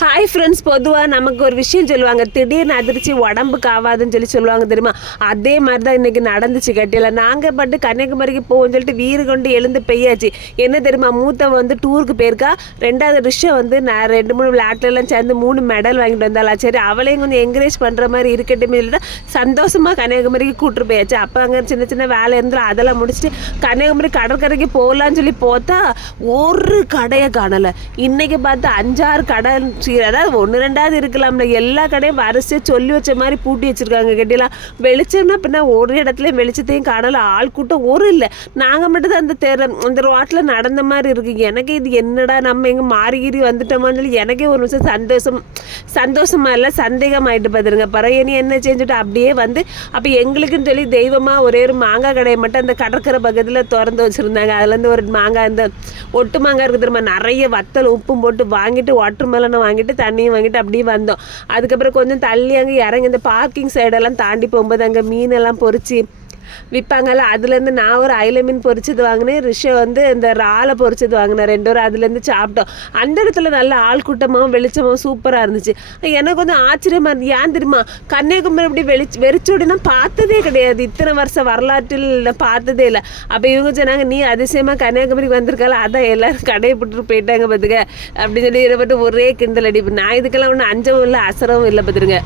Hi friends, பொதுவாக நமக்கு ஒரு விஷயம் சொல்லுவாங்க, திடீர்னு அதிர்ச்சி உடம்புக்கு ஆகாதுன்னு சொல்லுவாங்க தெரியுமா? அதே மாதிரி தான் இன்றைக்கி நடந்துச்சு. கட்டியில் நாங்கள் பட்டு கன்னியாகுமரிக்கு போவோம்னு சொல்லிட்டு வீறு கொண்டு எழுந்து பெய்யாச்சு. என்ன தெரியுமா, மூத்த வந்து டூருக்கு போயிருக்கா, ரெண்டாவது ரிஷம் வந்து நான் 2-3 விளையாட்டுலாம் சேர்ந்து 3 மெடல் வாங்கிட்டு வந்தாளா. சரி, அவளையும் கொஞ்சம் என்கரேஜ் பண்ணுற மாதிரி இருக்கட்டும் இல்லை சந்தோஷமாக கன்னியாகுமரிக்கு கூப்பிட்டு போயாச்சு. அப்போ அங்கே சின்ன சின்ன வேலை இருந்தாலும் அதெல்லாம் முடிச்சுட்டு கன்னியாகுமரி கடற்கரைக்கு போகலான்னு சொல்லி பார்த்தா ஒரு கடையை காணலை. இன்றைக்கி பார்த்து 5-6 கடை, அதாவது 1-2 இருக்கலாம்ல, எல்லா கடையும் வரிசையாக சொல்லி வச்ச மாதிரி பூட்டி வச்சுருக்காங்க. கேட்டீங்களா, வெளிச்சம்னா பின்னா ஒரு இடத்துல வெளிச்சத்தையும் காணலை, ஆள் கூட்டம் ஒரு இல்லை. நாங்கள் மட்டும் தான் அந்த ரோட்டில் நடந்த மாதிரி இருக்குது. எனக்கு இது என்னடா நம்ம எங்கே மாறிகிரி வந்துட்டோமான்னு சொல்லி எனக்கே ஒரு நிமிஷம் சந்தோஷமா இல்லை சந்தேகமாயிட்டு பார்த்துருங்க. பிறகு இனி என்ன செஞ்சுட்டு அப்படியே வந்து அப்போ எங்களுக்குன்னு சொல்லி தெய்வமாக ஒரே ஒரு மாங்காய் கடையை மட்டும் அந்த கடற்கரை பக்கத்தில் திறந்து வச்சுருந்தாங்க. அதுலேருந்து ஒரு மாங்காய், இந்த ஒட்டு மாங்காய் இருக்குது திரும்ப, நிறைய வத்தல் உப்பும் போட்டு வாங்கிட்டு வாட்டர் மெலனை வாங்கிட்டு தண்ணியும் வாங்கிட்டு அப்படியே வந்தோம். அதுக்கப்புறம் கொஞ்சம் தள்ளி அங்கே இறங்கி இந்த பார்க்கிங் சைடெல்லாம் தாண்டி போகும்போது அங்கே மீனெல்லாம் பொறிச்சு விற்பாங்கல்ல, அதுலேருந்து நான் ஒரு அயில மீன் பொரிச்சது வாங்கினேன், ரிஷை வந்து இந்த இறாலை பொரிச்சது வாங்கினேன். 2 பேரும் அதுலேருந்து சாப்பிட்டோம். அந்த இடத்துல நல்ல ஆள் கூட்டமாகவும் வெளிச்சமாகவும் சூப்பராக இருந்துச்சு. எனக்கு வந்து ஆச்சரியமாக இருந்துச்சு. ஏன் தெரியுமா, கன்னியாகுமரி இப்படி வெறிச்சோடி நான் பார்த்ததே கிடையாது. இத்தனை வருஷம் வரலாற்றில் நான் பார்த்ததே இல்லை. அப்போ இவங்க சொன்னாங்க, நீ அதிசயமாக கன்னியாகுமரிக்கு வந்திருக்கால, அதான் எல்லோரும் கடையை போட்டுட்டு போயிட்டாங்க பார்த்துக்க அப்படின்னு சொல்லி இதை பற்றி ஒரே கிண்டல் அடிப்பு. நான் இதுக்கெல்லாம் ஒன்றும் அஞ்சவும் இல்லை அசரவும் இல்லை பார்த்துருங்க.